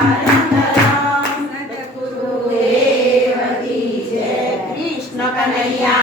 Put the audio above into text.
Glória.